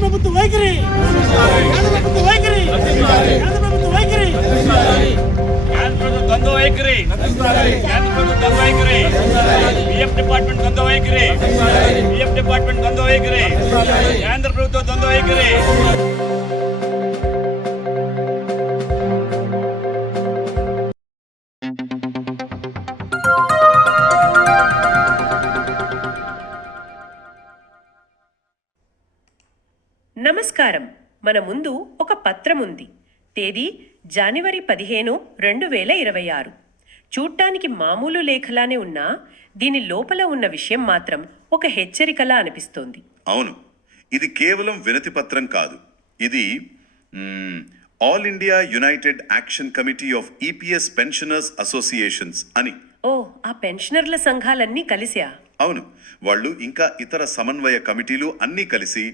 ప్రభుత్వ వైఖరి, కేంద్ర ప్రభుత్వ వైఖరి, కేంద్ర ప్రభుత్వ వైఖరి, కేంద్ర ప్రభుత్వ ద్వంద్వ వైఖరి, కేంద్ర ప్రభుత్వ ద్వంద్వ వైఖరి, పిఎఫ్ డిపార్ట్మెంట్ ద్వంద్వ వైఖరి, పిఎఫ్ డిపార్ట్మెంట్ ద్వంద్వ వైఖరి, కేంద్ర ప్రభుత్వ ద్వంద్వ వైఖరి. నమస్కారం. మన ముందు ఒక పత్రం ఉంది. తేదీ జనవరి 15, 2026. చూడ్డానికి మామూలు లేఖలానే ఉన్నా దీని లోపల ఉన్న విషయం మాత్రం ఒక హెచ్చరికలా అనిపిస్తోంది. అవును, ఇది కేవలం వినతి పత్రం కాదు. ఇది all India United action committee of EPS pensioners associations అని. ఓ, ఆ పెన్షనర్ల సంఘాలన్నీ కలిసా? అవును, వాళ్ళు ఇంకా ఇతర సమన్వయ కమిటీలు అన్నీ కలిసి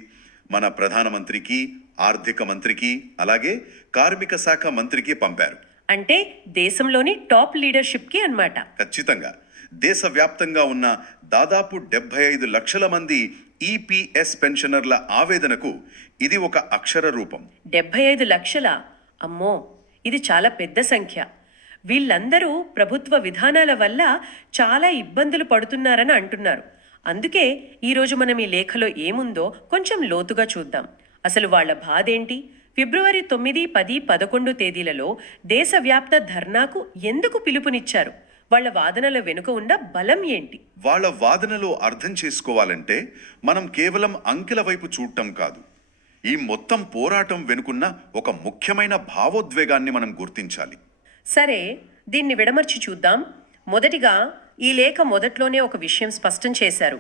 మన ప్రధానమంత్రికి, ఆర్థిక మంత్రికి, అలాగే కార్మిక శాఖ మంత్రికి పంపారు. అంటే దేశంలోని టాప్ లీడర్షిప్కి అన్నమాట. ఖచ్చితంగా. దేశవ్యాప్తంగా ఉన్న దాదాపు 75 లక్షల మంది ఈపీఎస్ పెన్షనర్ల ఆవేదనకు ఇది ఒక అక్షర రూపం. 75 లక్షల? అమ్మో, ఇది చాలా పెద్ద సంఖ్య. వీళ్ళందరూ ప్రభుత్వ విధానాల వల్ల చాలా ఇబ్బందులు పడుతున్నారని అంటున్నారు. అందుకే ఈరోజు మనం ఈ లేఖలో ఏముందో కొంచెం లోతుగా చూద్దాం. అసలు వాళ్ళ బాధేంటి? ఫిబ్రవరి 9, 10, 11 తేదీలలో దేశవ్యాప్త ధర్నాకు ఎందుకు పిలుపునిచ్చారు? వాళ్ళ వాదనల వెనుక ఉన్న బలం ఏంటి? వాళ్ళ వాదనలో అర్థం చేసుకోవాలంటే మనం కేవలం అంకెల వైపు చూడటం కాదు, ఈ మొత్తం పోరాటం వెనుకున్న ఒక ముఖ్యమైన భావోద్వేగాన్ని మనం గుర్తించాలి. సరే, దీన్ని విడమర్చి చూద్దాం. మొదటిగా, ఈ లేఖ మొదట్లోనే ఒక విషయం స్పష్టం చేశారు.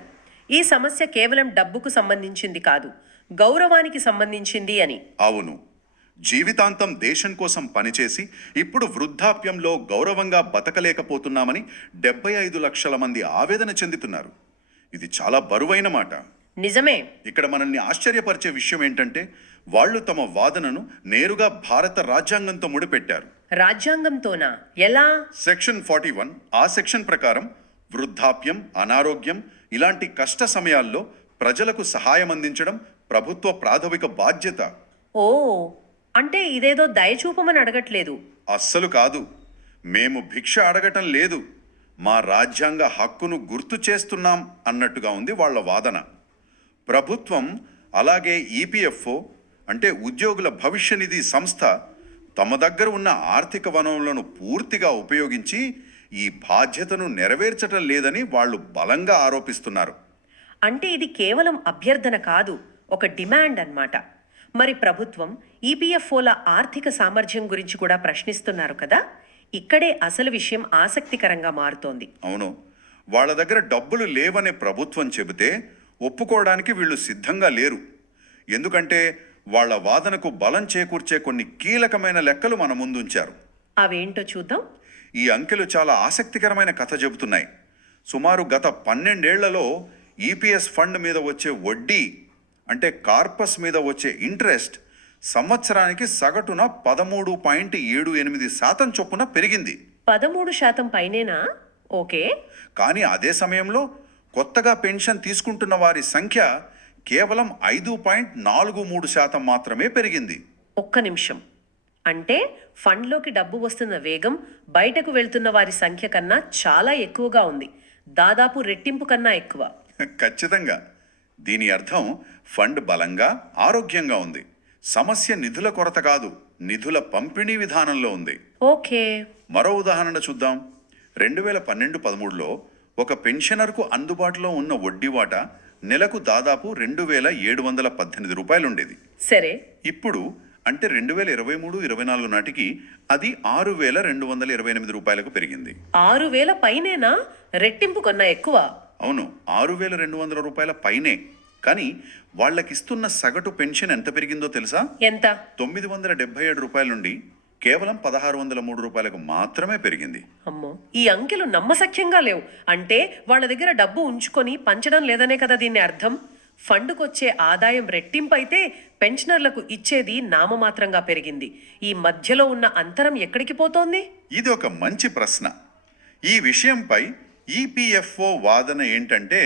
ఈ సమస్య కేవలం డబ్బుకు సంబంధించింది కాదు, గౌరవానికి సంబంధించింది అని. అవును, జీవితాంతం దేశం కోసం పనిచేసి ఇప్పుడు వృద్ధాప్యంలో గౌరవంగా బతకలేకపోతున్నామని 75 లక్షల మంది ఆవేదన చెందుతున్నారు. ఇది చాలా బరువైన మాట. నిజమే. ఇక్కడ మనల్ని ఆశ్చర్యపరిచే విషయం ఏంటంటే వాళ్ళు తమ వాదనను నేరుగా భారత రాజ్యాంగంతో ముడిపెట్టారు. రాజ్యాంగంతోనా? ఎలా? సెక్షన్ 41, ఆ సెక్షన్ ప్రకారం వృద్ధాప్యం, అనారోగ్యం ఇలాంటి కష్ట సమయాల్లో ప్రజలకు సహాయం అందించడం ప్రభుత్వ ప్రాథమిక బాధ్యత. ఓ, అంటే ఇదేదో దయచూపమని అడగట్లేదు. అస్సలు కాదు. మేము భిక్ష అడగటం లేదు, మా రాజ్యాంగ హక్కును గుర్తు చేస్తున్నాం అన్నట్టుగా ఉంది వాళ్ళ వాదన. ప్రభుత్వం అలాగే ఈపీఎఫ్ఓ అంటే ఉద్యోగుల భవిష్య నిధి సంస్థ తమ దగ్గర ఉన్న ఆర్థిక వనరులను పూర్తిగా ఉపయోగించి ఈ బాధ్యతను నెరవేర్చటం లేదని వాళ్ళు బలంగా ఆరోపిస్తున్నారు. అంటే ఇది కేవలం అభ్యర్థన కాదు, ఒక డిమాండ్ అన్నమాట. మరి ప్రభుత్వం ఈపీఎఫ్ఓల ఆర్థిక సామర్థ్యం గురించి కూడా ప్రశ్నిస్తున్నారు కదా. ఇక్కడే అసలు విషయం ఆసక్తికరంగా మారుతోంది. అవును, వాళ్ళ దగ్గర డబ్బులు లేవనే ప్రభుత్వం చెబితే ఒప్పుకోవడానికి వీళ్ళు సిద్ధంగా లేరు. ఎందుకంటే వాళ్ళ వాదనకు బలం చేకూర్చే కొన్ని కీలకమైన లెక్కలు మన ముందుంచారు. అవేంటో చూద్దాం. ఈ అంకెలు చాలా ఆసక్తికరమైన కథ చెబుతున్నాయి. సుమారు గత 12 ఏళ్లలో ఈపీఎస్ ఫండ్ మీద వచ్చే వడ్డీ అంటే కార్పస్ మీద వచ్చే ఇంట్రెస్ట్ సంవత్సరానికి సగటున 13.78% చొప్పున పెరిగింది. 13% పైనేనా? ఓకే. కానీ అదే సమయంలో కొత్తగా పెన్షన్ తీసుకుంటున్న వారి సంఖ్య కేవలం 5.43% మాత్రమే పెరిగింది. ఒక్క నిమిషం. అంటే ఫండ్లోకి డబ్బు వస్తున్న వేగం బయటకు వెళ్తున్న వారి సంఖ్య కన్నా చాలా ఎక్కువగా ఉంది. దాదాపు రెట్టింపు కన్నా ఎక్కువ. ఖచ్చితంగా. దీని అర్థం ఫండ్ బలంగా, ఆరోగ్యంగా ఉంది. సమస్య నిధుల కొరత కాదు, నిధుల పంపిణీ విధానంలో ఉంది. ఓకే. మరో ఉదాహరణ చూద్దాం. 2012-13లో ఒక పెన్షనర్కు అందుబాటులో ఉన్న వడ్డీ వాటా నెలకు దాదాపు 2,718 రూపాయలు ఉండేది. సరే. ఇప్పుడు అంటే 2023-24 నాటికి అది 6,228 రూపాయలకు పెరిగింది. 6,000 పైనేనా? రెట్టింపు కన్నా ఎక్కువ. అవును, 6,200 రూపాయల పైనే. కానీ వాళ్ళకిస్తున్న సగటు పెన్షన్ ఎంత పెరిగిందో తెలుసా? ఎంత? 977 రూపాయల నుండి కేవలం 1,603 రూపాయలకు మాత్రమే పెరిగింది. అమ్మో, ఈ అంకెలు నమ్మశక్యంగా లేవు. అంటే వాళ్ళ దగ్గర డబ్బు ఉంచుకొని పంచడం లేదనే కదా దీన్ని అర్థం. ఫండ్కొచ్చే ఆదాయం రెట్టింపు అయితే పెన్షనర్లకు ఇచ్చేది నామమాత్రంగా పెరిగింది. ఈ మధ్యలో ఉన్న అంతరం ఎక్కడికి పోతోంది? ఇది ఒక మంచి ప్రశ్న. ఈ విషయంపై ఈపీఎఫ్ఓ వాదన ఏంటంటే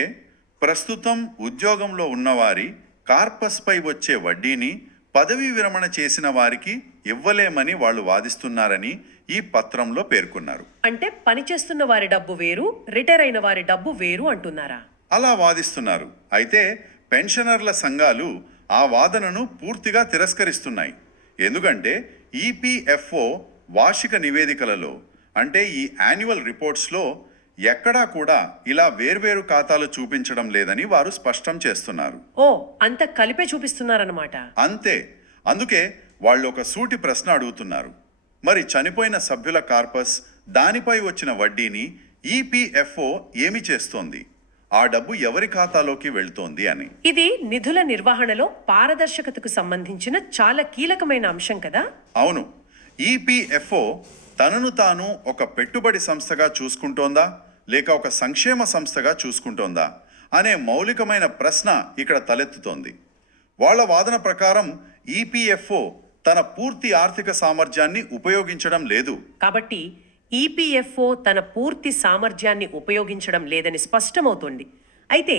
ప్రస్తుతం ఉద్యోగంలో ఉన్నవారి కార్పస్పై వచ్చే వడ్డీని పదవీ విరమణ చేసిన వారికి ఇవ్వలేమని వాళ్ళు వాదిస్తున్నారని ఈ పత్రంలో పేర్కొన్నారు. అంటే పనిచేస్తున్న వారి డబ్బు వేరు, రిటైర్ అయిన వారి డబ్బు వేరు అంటున్నారా? అలా వాదిస్తున్నారు. అయితే పెన్షనర్ల సంఘాలు ఆ వాదనను పూర్తిగా తిరస్కరిస్తున్నాయి. ఎందుకంటే ఈపీఎఫ్ఓ వార్షిక నివేదికలలో, అంటే ఈ యాన్యువల్ రిపోర్ట్స్లో ఎక్కడా కూడా ఇలా వేర్వేరు ఖాతాలు చూపించడం లేదని వారు స్పష్టం చేస్తున్నారు. ఓ, అంత కలిపే చూపిస్తున్నారన్నమాట. అంతే. అందుకే వాళ్ళు ఒక సూటి ప్రశ్న అడుగుతున్నారు. మరి చనిపోయిన సభ్యుల కార్పస్, దానిపై వచ్చిన వడ్డీని ఈపీఎఫ్ఓ ఏమి చేస్తోంది, ఆ డబ్బు ఎవరి ఖాతాలోకి వెళ్తోంది అని. ఇది నిధుల నిర్వహణలో పారదర్శకతకు సంబంధించిన చాలా కీలకమైన అంశం కదా? అవును. ఈపీఎఫ్ఓ తనను తాను ఒక పెట్టుబడి సంస్థగా చూసుకుంటోందా లేక ఒక సంక్షేమ సంస్థగా చూసుకుంటోందా అనే మౌలికమైన ప్రశ్న ఇక్కడ తలెత్తుతోంది. వాళ్ళ వాదన ప్రకారం ఈపీఎఫ్ఓ తన పూర్తి ఆర్థిక సామర్థ్యాన్ని ఉపయోగించడం లేదు. కాబట్టి ఈపీఎఫ్ఓ తన పూర్తి సామర్థ్యాన్ని ఉపయోగించడం లేదని స్పష్టమవుతోంది. అయితే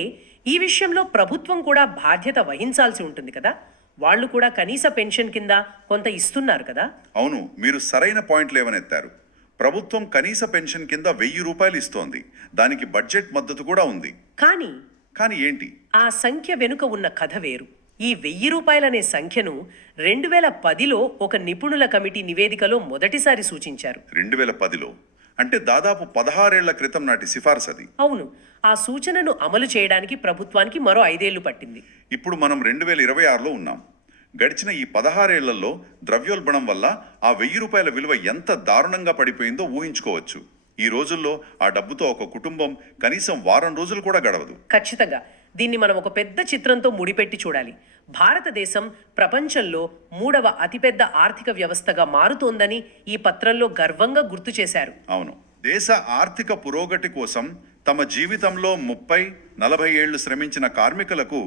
ఈ విషయంలో ప్రభుత్వం కూడా బాధ్యత వహించాల్సి ఉంటుంది కదా? వాళ్ళు కూడా కనీస పెన్షన్ కింద కొంత ఇస్తున్నారు కదా? అవును, మీరు సరైన పాయింట్ లేవనెత్తారు. ప్రభుత్వం కనీస పెన్షన్ కింద 1000 రూపాయలు ఇస్తోంది. దానికి బడ్జెట్ మద్దతు కూడా ఉంది. కానీ ఏంటి? ఆ సంఖ్య వెనుక ఉన్న కథ వేరు. ఈ 1000 రూపాయలనే సంఖ్యను 2010లో ఒక నిపుణుల కమిటీ నివేదికలో మొదటిసారి సూచించారు. 2010లో అంటే దాదాపు 16 ఏళ్ల క్రితం నాటి సిఫార్సు అది. అవును. ఆ సూచనను అమలు చేయడానికి ప్రభుత్వానికి మరో 5 ఏళ్లు పట్టింది. ఇప్పుడు మనం 2026లో ఉన్నాం. గడిచిన ఈ 16 ఏళ్లలో ద్రవ్యోల్బణం వల్ల ఆ 1000 రూపాయల విలువ ఎంత దారుణంగా పడిపోయిందో ఊహించుకోవచ్చు. ఈ రోజుల్లో ఆ డబ్బుతో ఒక కుటుంబం కనీసం వారం రోజులు కూడా గడవదు. ఖచ్చితంగా. దీన్ని మనం ఒక పెద్ద చిత్రంతో ముడిపెట్టి చూడాలి. భారతదేశం ప్రపంచంలో 3వ అతిపెద్ద ఆర్థిక వ్యవస్థగా మారుతోందని ఈ పత్రంలో గర్వంగా గుర్తు చేశారు. అవును. దేశ ఆర్థిక పురోగతి కోసం తమ జీవితంలో 30-40 ఏళ్లు శ్రమించిన కార్మికులకు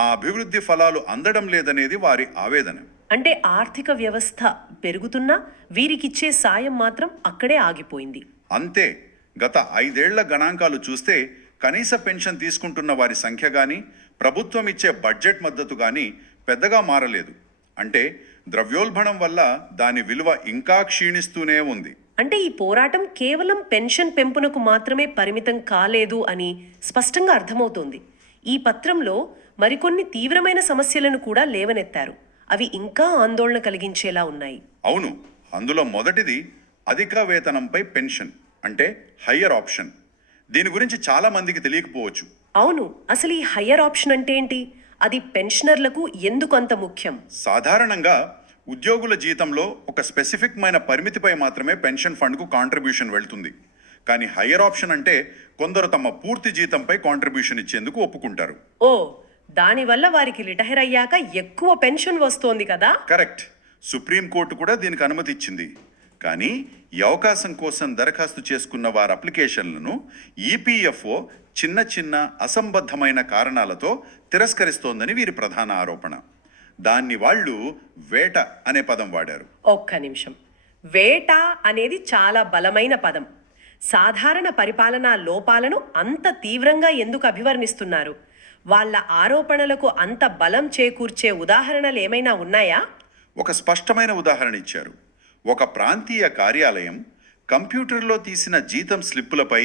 ఆ అభివృద్ధి ఫలాలు అందడం లేదనేది వారి ఆవేదన. అంటే ఆర్థిక వ్యవస్థ పెరుగుతున్నా వీరికిచ్చే సాయం మాత్రం అక్కడే ఆగిపోయింది. అంతే. గత 5 ఏళ్ల గణాంకాలు చూస్తే కనీస పెన్షన్ తీసుకుంటున్న వారి సంఖ్య కానీ, ప్రభుత్వం ఇచ్చే బడ్జెట్ మద్దతు కానీ పెద్దగా మారలేదు. అంటే ద్రవ్యోల్బణం వల్ల దాని విలువ ఇంకా క్షీణిస్తూనే ఉంది. అంటే ఈ పోరాటం కేవలం పెన్షన్ పెంపునకు మాత్రమే పరిమితం కాలేదు అని స్పష్టంగా అర్థమవుతోంది. ఈ పత్రంలో మరికొన్ని తీవ్రమైన సమస్యలను కూడా లేవనెత్తారు. అవి ఇంకా ఆందోళన కలిగించేలా ఉన్నాయి. అవును. అందులో మొదటిది అధిక వేతనంపై పెన్షన్, అంటే హయ్యర్ ఆప్షన్. దీని గురించి చాలా మందికి తెలియకపోవచ్చు. అవును. అసలు ఈ హయ్యర్ ఆప్షన్ అంటే ఏంటి? అది పెన్షనర్లకు ఎందుకు అంత ముఖ్యం? సాధారణంగా ఉద్యోగుల జీతంలో ఒక స్పెసిఫిక్మైన పరిమితిపై మాత్రమే పెన్షన్ ఫండ్కు కాంట్రిబ్యూషన్ వెళ్తుంది. కానీ హయ్యర్ ఆప్షన్ అంటే కొందరు తమ పూర్తి జీతంపై కాంట్రిబ్యూషన్ ఇచ్చేందుకు ఒప్పుకుంటారు. ఓ, దానివల్ల వారికి రిటైర్ అయ్యాక ఎక్కువ పెన్షన్ వస్తోంది కదా? కరెక్ట్. సుప్రీంకోర్టు కూడా దీనికి అనుమతి ఇచ్చింది. కానీ ఈ అవకాశం కోసం దరఖాస్తు చేసుకున్న వారి అప్లికేషన్లను ఈపీఎఫ్ఓ చిన్న చిన్న అసంబద్ధమైన కారణాలతో తిరస్కరిస్తోందని వీరి ప్రధాన ఆరోపణ. దాన్ని వాళ్ళు వేట అనే పదం వాడారు. ఒక్క నిమిషం. వేట అనేది చాలా బలమైన పదం. సాధారణ పరిపాలనా లోపాలను అంత తీవ్రంగా ఎందుకు అభివర్ణిస్తున్నారు? వాళ్ళ ఆరోపణలకు అంత బలం చేకూర్చే ఉదాహరణలు ఏమైనా ఉన్నాయా? ఒక స్పష్టమైన ఉదాహరణ ఇచ్చారు. ఒక ప్రాంతీయ కార్యాలయం కంప్యూటర్లో తీసిన జీతం స్లిప్పులపై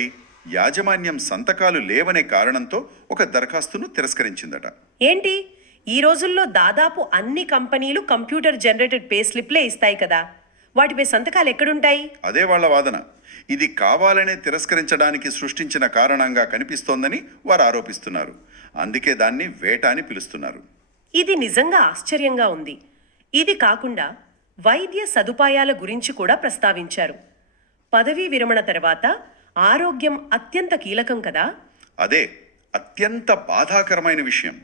యాజమాన్యం సంతకాలు లేవనే కారణంతో ఒక దరఖాస్తును తిరస్కరించిందట. ఏంటి? ఈ రోజుల్లో దాదాపు అన్ని కంపెనీలు కంప్యూటర్ జనరేటెడ్ పే స్లిప్లే ఇస్తాయి కదా, వాటిపై సంతకాలు ఎక్కడుంటాయి? అదే వాళ్ళ వాదన. ఇది కావాలనే తిరస్కరించడానికి సృష్టించిన కారణంగా కనిపిస్తోందని వారు ఆరోపిస్తున్నారు. అందుకే దాన్ని వేట అని పిలుస్తున్నారు. ఇది నిజంగా ఆశ్చర్యంగా ఉంది. ఇది కాకుండా వైద్య సదుపాయాల గురించి కూడా ప్రస్తావించారు. పదవీ విరమణ తర్వాత ఆరోగ్యం అత్యంత కీలకం కదా? అదే అత్యంత బాధాకరమైన విషయం.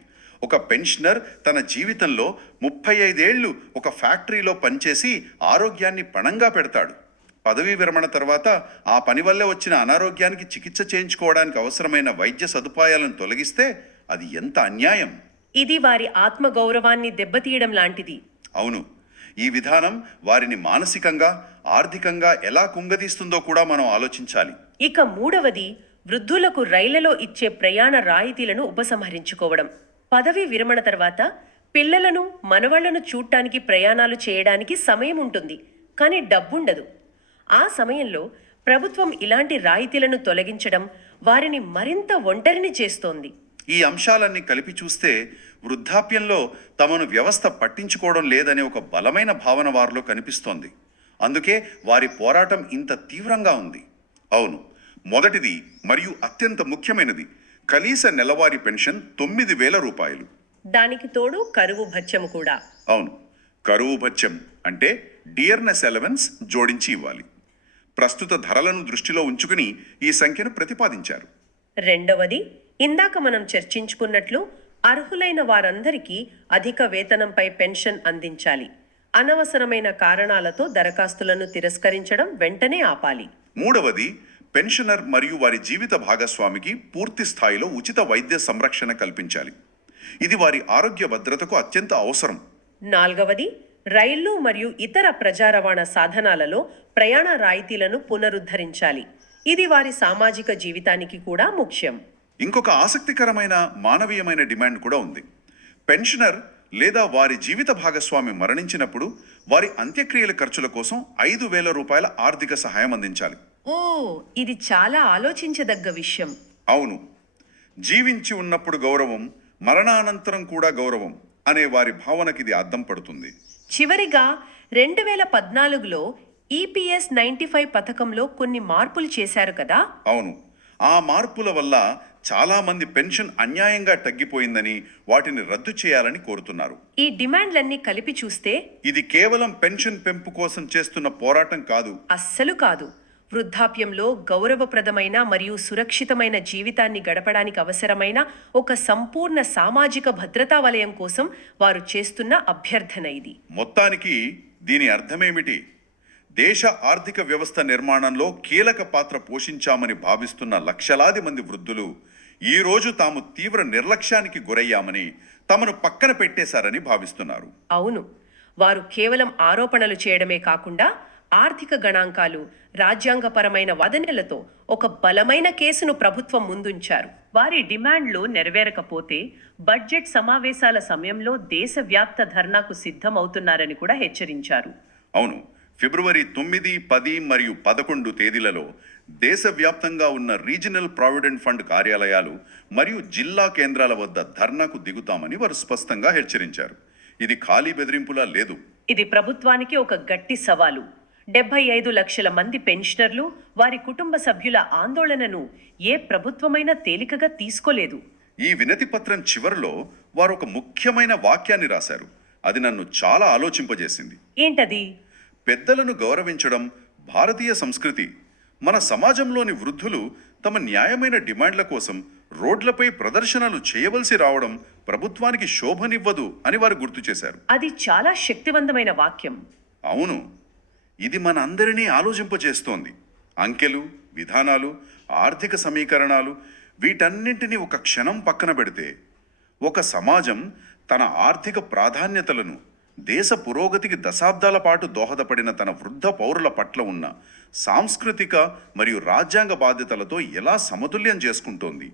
ఒక పెన్షనర్ తన జీవితంలో 35 ఏళ్లు ఒక ఫ్యాక్టరీలో పనిచేసి ఆరోగ్యాన్ని పణంగా పెడతాడు. పదవీ విరమణ తర్వాత ఆ పని వల్లే వచ్చిన అనారోగ్యానికి చికిత్స చేయించుకోవడానికి అవసరమైన వైద్య సదుపాయాలను తొలగిస్తే అది ఎంత అన్యాయం. ఇది వారి ఆత్మగౌరవాన్ని దెబ్బతీయడం లాంటిది. అవును. ఈ విధానం వారిని మానసికంగా, ఆర్థికంగా ఎలా కుంగదీస్తుందో కూడా మనం ఆలోచించాలి. ఇక 3వది వృద్ధులకు రైళ్లలో ఇచ్చే ప్రయాణ రాయితీలను ఉపసంహరించుకోవడం. పదవీ విరమణ తర్వాత పిల్లలను మనవళ్లను చూడటానికి ప్రయాణాలు చేయడానికి సమయం ఉంటుంది, కానీ డబ్బుండదు. ఆ సమయంలో ప్రభుత్వం ఇలాంటి రాయితీలను తొలగించడం వారిని మరింత ఒంటరిని చేస్తోంది. ఈ అంశాలన్నీ కలిపి చూస్తే వృద్ధాప్యంలో తమను వ్యవస్థ పట్టించుకోవడం లేదనే ఒక బలమైన భావన వారిలో కనిపిస్తోంది. అందుకే వారి పోరాటం ఇంత తీవ్రంగా ఉంది. అవును, మొదటిది మరియు అత్యంత ముఖ్యమైనది కనీస నెలవారీ పెన్షన్ 9,000 రూపాయలు. దానికి తోడు కరువు భత్యం కూడా. అవును, కరువు భత్యం అంటే డియర్నెస్ అలవెన్స్ జోడించి ఇవ్వాలి. ప్రస్తుత ధరలను దృష్టిలో ఉంచుకుని ఈ సంఖ్యను ప్రతిపాదించారు. రెండవది, ఇందాక మనం చర్చించుకున్నట్లు అర్హులైన వారందరికీ అధిక వేతనంపై పెన్షన్ అందించాలి. అనవసరమైన కారణాలతో దరఖాస్తులను తిరస్కరించడం వెంటనే ఆపాలి. మూడవది, పెన్షనర్ మరియు వారి జీవిత భాగస్వామికి పూర్తి స్థాయిలో ఉచిత వైద్య సంరక్షణ కల్పించాలి. ఇది వారి ఆరోగ్య భద్రతకు అత్యంత అవసరం. నాలుగవది, రైళ్లు మరియు ఇతర ప్రజా రవాణా సాధనాలలో ప్రయాణ రాయితీలను పునరుద్ధరించాలి. ఇది వారి సామాజిక జీవితానికి కూడా ముఖ్యం. ఇంకొక ఆసక్తికరమైన మానవీయమైన డిమాండ్ కూడా ఉంది. పెన్షనర్ లేదా వారి జీవిత భాగస్వామి మరణించినప్పుడు వారి అంత్యక్రియల ఖర్చుల కోసం 5,000 రూపాయల ఆర్థిక సహాయం అందించాలి. ఓ, ఇది చాలా ఆలోచించదగ్గ విషయం. అవును, జీవించి ఉన్నప్పుడు గౌరవం, మరణానంతరం కూడా గౌరవం అనే వారి భావనకి ఇది అద్దం పడుతుంది. చివరిగా 2014లో EPS 95 పథకంలో కొన్ని మార్పులు చేశారు కదా. అవును, ఆ మార్పుల వల్ల చాలా మంది పెన్షన్ అన్యాయంగా తగ్గిపోయిందని, వాటిని రద్దు చేయాలని కోరుతున్నారు. ఈ డిమాండ్లన్నీ కలిపి చూస్తే ఇది కేవలం పెన్షన్ పెంపు కోసం చేస్తున్న పోరాటం కాదు. అస్సలు కాదు. వృద్ధాప్యంలో గౌరవప్రదమైన మరియు సురక్షితమైన జీవితాన్ని గడపడానికి అవసరమైన ఒక సంపూర్ణ సామాజిక భద్రతా వలయం కోసం వారు చేస్తున్న అభ్యర్థన ఇది. మొత్తానికి దీని అర్థమేమిటి? దేశ ఆర్థిక వ్యవస్థ నిర్మాణంలో కీలక పాత్ర పోషించామని భావిస్తున్న లక్షలాది మంది వృద్ధులు ఈరోజు తాము తీవ్ర నిర్లక్ష్యానికి గురయ్యామని, తమను పక్కన పెట్టేశారని భావిస్తున్నారు. అవును, వారు కేవలం ఆరోపణలు చేయడమే కాకుండా ఆర్థిక గణాంకాలు, రాజ్యాంగపరమైన వాదనలతో ఒక బలమైన కేసును ప్రభుత్వం ముందుంచారు. వారి డిమాండ్లు నెరవేరకపోతే బడ్జెట్ సమావేశాల సమయంలో దేశవ్యాప్త ధర్నాకు సిద్ధమవుతున్నారని కూడా హెచ్చరించారు. అవును, ఫిబ్రవరి 9, 10 మరియు 11 తేదీలలో దేశవ్యాప్తంగా ఉన్న రీజనల్ ప్రావిడెంట్ ఫండ్ కార్యాలయాలు మరియు జిల్లా కేంద్రాల వద్ద ధర్నాకు దిగుతామని వారు స్పష్టంగా హెచ్చరించారు. ఇది ఖాళీ బెదిరింపులా లేదు. ఇది ప్రభుత్వానికి ఒక గట్టి సవాలు. 75 లక్షల మంది పెన్షనర్లు, వారి కుటుంబ సభ్యుల ఆందోళనను ఏ ప్రభుత్వమైనా తేలికగా తీసుకోలేదు. ఈ వినతి పత్రం చివరిలో వారు ఒక ముఖ్యమైన వాక్యాన్ని రాశారు. అది నన్ను చాలా ఆలోచింపజేసింది. ఏంటది? పెద్దలను గౌరవించడం భారతీయ సంస్కృతి. మన సమాజంలోని వృద్ధులు తమ న్యాయమైన డిమాండ్ల కోసం రోడ్లపై ప్రదర్శనలు చేయవలసి రావడం ప్రభుత్వానికి శోభనివ్వదు అని వారు గుర్తు చేశారు. అది చాలా శక్తివంతమైన వాక్యం. అవును, ఇది మన అందరినీ ఆలోచింపజేస్తోంది. అంకెలు, విధానాలు, ఆర్థిక సమీకరణాలు వీటన్నింటినీ ఒక క్షణం పక్కన పెడితే, ఒక సమాజం తన ఆర్థిక ప్రాధాన్యతలను, దేశ పురోగతికి దశాబ్దాల పాటు దోహదపడిన తన వృద్ధ పౌరుల పట్ల ఉన్న సాంస్కృతిక మరియు రాజ్యాంగ బాధ్యతలతో ఎలా సమతుల్యం చేసుకుంటోంది.